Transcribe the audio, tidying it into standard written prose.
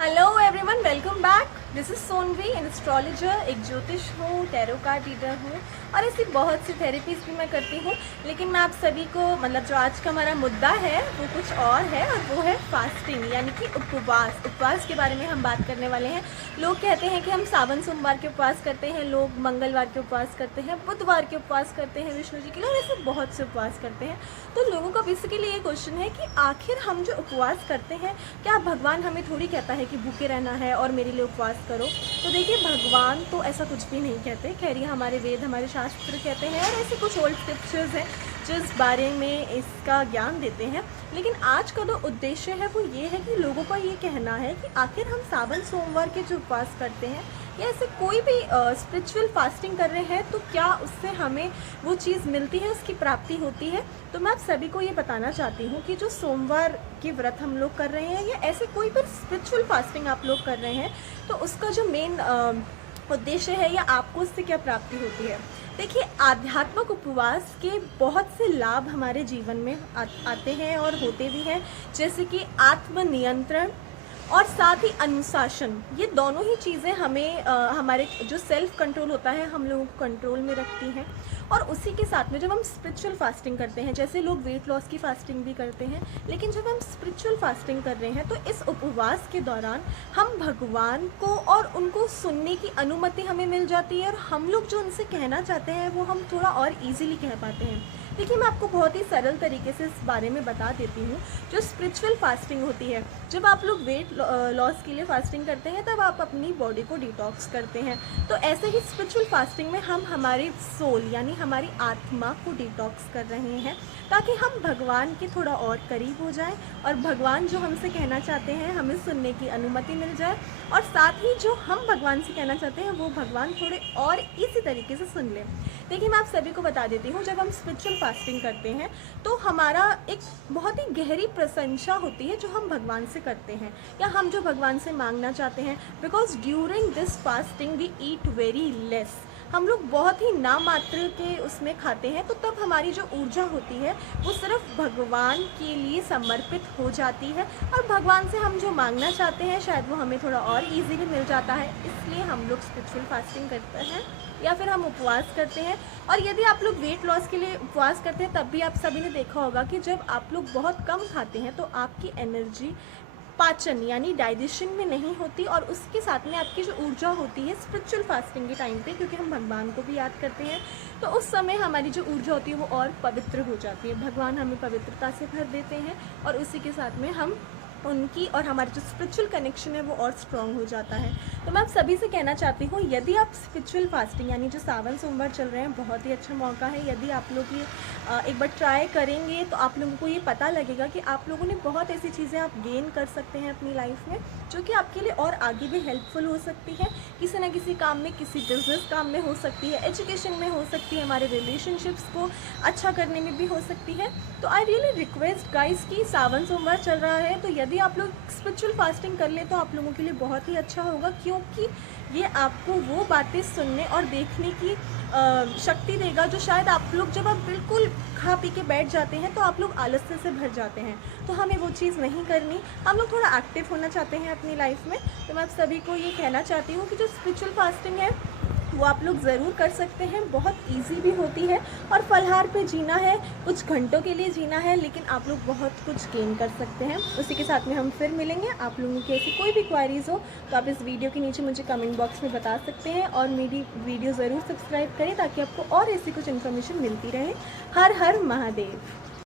Hello everyone, welcome back. This is Sonvi, an astrologer, एक ज्योतिष हूँ, टैरो कार्ड रीडर हूँ और ऐसी बहुत सी थेरेपीज़ भी मैं करती हूँ। लेकिन मैं आप सभी को जो आज का हमारा मुद्दा है वो कुछ और है, और वो है फास्टिंग यानी कि उपवास। उपवास के बारे में हम बात करने वाले हैं। लोग कहते हैं कि हम सावन सोमवार के उपवास करते हैं, लोग मंगलवार के उपवास करते हैं, बुधवार के उपवास करते हैं विष्णु जी के लिए, और ऐसे बहुत से उपवास करते हैं। तो लोगों का बेसिकली ये क्वेश्चन है कि आखिर हम जो उपवास करते हैं, क्या भगवान हमें थोड़ी कहता है कि भूखे रहना है और मेरे लिए उपवास करो? तो देखिए, भगवान तो ऐसा कुछ भी नहीं कहते। खैर, ये हमारे वेद, हमारे शास्त्र कहते हैं, और ऐसे कुछ ओल्ड स्क्रिप्चर्स हैं जो इस बारे में इसका ज्ञान देते हैं। लेकिन आज का जो उद्देश्य है वो ये है कि लोगों का ये कहना है कि आखिर हम सावन सोमवार के जो उपवास करते हैं या ऐसे कोई भी स्पिरिचुअल फास्टिंग कर रहे हैं, तो क्या उससे हमें वो चीज़ मिलती है, उसकी प्राप्ति होती है? तो मैं आप सभी को ये बताना चाहती हूँ कि जो सोमवार के व्रत हम लोग कर रहे हैं या ऐसे कोई भी स्पिरिचुअल फास्टिंग आप लोग कर रहे हैं, तो उसका जो मेन उद्देश्य है या आपको उससे क्या प्राप्ति होती है। देखिए, आध्यात्मिक उपवास के बहुत से लाभ हमारे जीवन में आते हैं और होते भी हैं, जैसे कि आत्मनियंत्रण और साथ ही अनुशासन। ये दोनों ही चीज़ें हमें हमारे जो सेल्फ कंट्रोल होता है हम लोगों को कंट्रोल में रखती हैं। और उसी के साथ में जब हम स्पिरिचुअल फास्टिंग करते हैं, जैसे लोग वेट लॉस की फास्टिंग भी करते हैं, लेकिन जब हम स्पिरिचुअल फास्टिंग कर रहे हैं तो इस उपवास के दौरान हम भगवान को और उनको सुनने की अनुमति हमें मिल जाती है, और हम लोग जो उनसे कहना चाहते हैं वो हम थोड़ा और ईजिली कह पाते हैं। देखिए, मैं आपको बहुत ही सरल तरीके से इस बारे में बता देती हूँ। जो स्पिरिचुअल फास्टिंग होती है, जब आप लोग वेट लॉस के लिए फास्टिंग करते हैं, तब आप अपनी बॉडी को डिटॉक्स करते हैं। तो ऐसे ही स्पिरिचुअल फास्टिंग में हम हमारी सोल यानी हमारी आत्मा को डिटॉक्स कर रहे हैं, ताकि हम भगवान के थोड़ा और करीब हो जाएं और भगवान जो हमसे कहना चाहते हैं हमें सुनने की अनुमति मिल जाए, और साथ ही जो हम भगवान से कहना चाहते हैं वो भगवान थोड़े और इसी तरीके से सुन लें। देखिए, मैं आप सभी को बता देती हूँ, जब हम स्पिरिचुअल फास्टिंग करते हैं तो हमारा एक बहुत ही गहरी प्रशंसा होती है जो हम भगवान से करते हैं या हम जो भगवान से मांगना चाहते हैं। Because during this fasting we eat very less. हम लोग बहुत ही नामात्र के उसमें खाते हैं, तो तब हमारी जो ऊर्जा होती है वो सिर्फ भगवान के लिए समर्पित हो जाती है, और भगवान से हम जो मांगना चाहते हैं शायद वो हमें थोड़ा और इजीली मिल जाता है। इसलिए हम लोग स्पिरिचुअल फास्टिंग करते हैं या फिर हम उपवास करते हैं। और यदि आप लोग वेट लॉस के लिए उपवास करते हैं, तब भी आप सभी ने देखा होगा कि जब आप लोग बहुत कम खाते हैं तो आपकी एनर्जी पाचन यानी डाइजेशन में नहीं होती, और उसके साथ में आपकी जो ऊर्जा होती है स्पिरिचुअल फास्टिंग के टाइम पे, क्योंकि हम भगवान को भी याद करते हैं, तो उस समय हमारी जो ऊर्जा होती है वो और पवित्र हो जाती है। भगवान हमें पवित्रता से भर देते हैं, और उसी के साथ में हम उनकी और हमारा जो स्पिरिचुअल कनेक्शन है वो और स्ट्रॉन्ग हो जाता है। तो मैं आप सभी से कहना चाहती हूँ, यदि आप स्पिरिचुअल फास्टिंग यानी जो सावन सोमवार चल रहे हैं, बहुत ही अच्छा मौका है। यदि आप लोग ये एक बार ट्राई करेंगे तो आप लोगों को ये पता लगेगा कि आप लोगों ने बहुत ऐसी चीज़ें आप गेन कर सकते हैं अपनी लाइफ में, जो कि आपके लिए और आगे भी हेल्पफुल हो सकती है। किसी न किसी काम में, किसी बिजनेस काम में हो सकती है, एजुकेशन में हो सकती है, हमारे रिलेशनशिप्स को अच्छा करने में भी हो सकती है। तो आई रियली रिक्वेस्ट गाइस कि सावन सोमवार चल रहा है, तो यदि आप लोग स्पिरिचुअल फास्टिंग कर ले तो आप लोगों के लिए बहुत ही अच्छा होगा, क्योंकि ये आपको वो बातें सुनने और देखने की शक्ति देगा जो शायद आप लोग जब आप बिल्कुल खा पी के बैठ जाते हैं तो आप लोग आलस्य से भर जाते हैं। तो हमें वो चीज़ नहीं करनी, हम लोग थोड़ा एक्टिव होना चाहते हैं अपनी लाइफ में। तो मैं आप सभी को ये कहना चाहती हूँ कि जो स्पिरिचुअल फास्टिंग है वो आप लोग ज़रूर कर सकते हैं, बहुत इजी भी होती है, और फलाहार पे जीना है, कुछ घंटों के लिए जीना है, लेकिन आप लोग बहुत कुछ गेन कर सकते हैं। उसी के साथ में हम फिर मिलेंगे। आप लोगों की ऐसी कोई भी क्वारीज़ हो तो आप इस वीडियो के नीचे मुझे कमेंट बॉक्स में बता सकते हैं, और मेरी वीडियो ज़रूर सब्सक्राइब करें ताकि आपको और ऐसी कुछ इन्फॉर्मेशन मिलती रहे। हर हर महादेव।